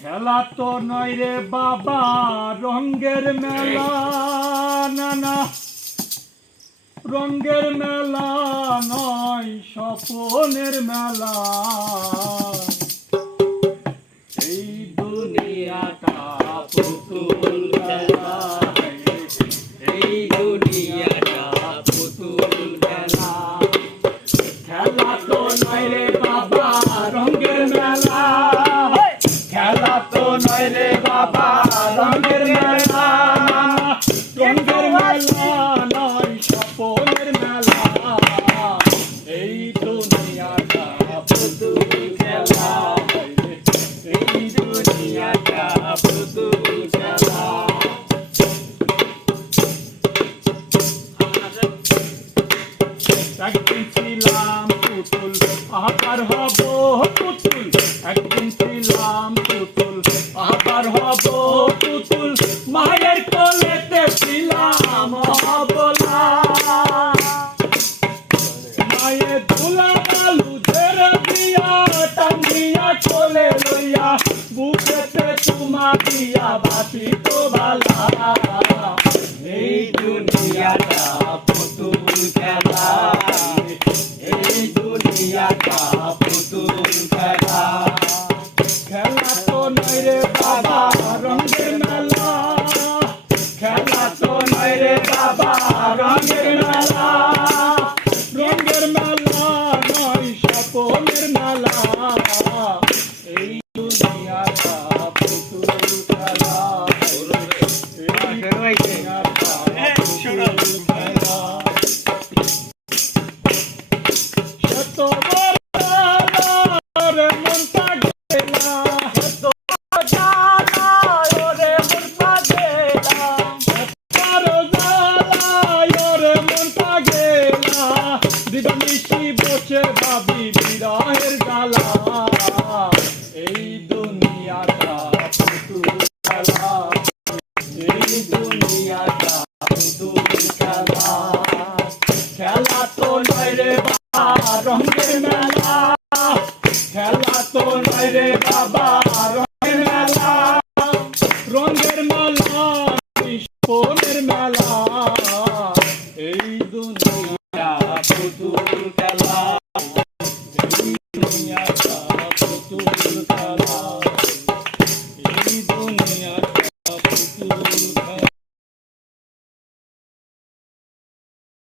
খেলা তো নয় রে বাবা রঙ্গের মেলা, নানা রঙ্গের মেলা নয় স্বপনের মেলা। এই দুনিয়াটা পুতুল খেলা, এই দুনিয়াটা পুতুল খেলা। খেলা তো নয় রে বাবা রঙ্গের মেলা, খেলা তো নয় রে বাবা রঙ্গের মেলা, রঙ্গের মেলা নয় স্বপনের মেলা। এই দুনিয়াটা পুতুল খেলা, এই দুনিয়াটা পুতুল খেলা। একদিন ছিলাম পুতুল আবার হব পুতুল, একদিন ছিলাম পুতুল আবার হব পুতুল, মায়ের কোলেতে ছিলাম অবলা। মায়ের দুলা আলু ঝেড়ে দিয়া টাঙ্গিয়া কোলে লইয়া, বুকেতে চুমা দিয়া বাসি তো বালা। এই দুনিয়াটা পুতুল খেলা, এই দুনিয়াটা পুতুল খেলা। খেলা তো নয় রে বাবা রঙ্গের মেলা, খেলা তো নয় রে বাবা রঙ্গের মেলা, রঙ্গের মেলা নয় স্বপনের মেলা। এই দুনিয়াটা পুতুল খেলা, এই দুনিয়াটা পুতুল খেলা। সত রে মনটা গেলা, সত রে মনটা গেলা, রে মনটা গেলা, দিবানিশি বসে ভাবি বিরহের জ্বালা। এই দুনিয়াটা পুতুল খেলা, এই দুনিয়াটা পুতুল খেলা। খেলা তো নয় রে বাবা রঙ্গের মেলা, খেলা তো নয় রে বাবা রঙ্গের মেলা, রঙ্গের মেলা স্বপনের মেলা। এই দুনিয়া পুতুল খেলা।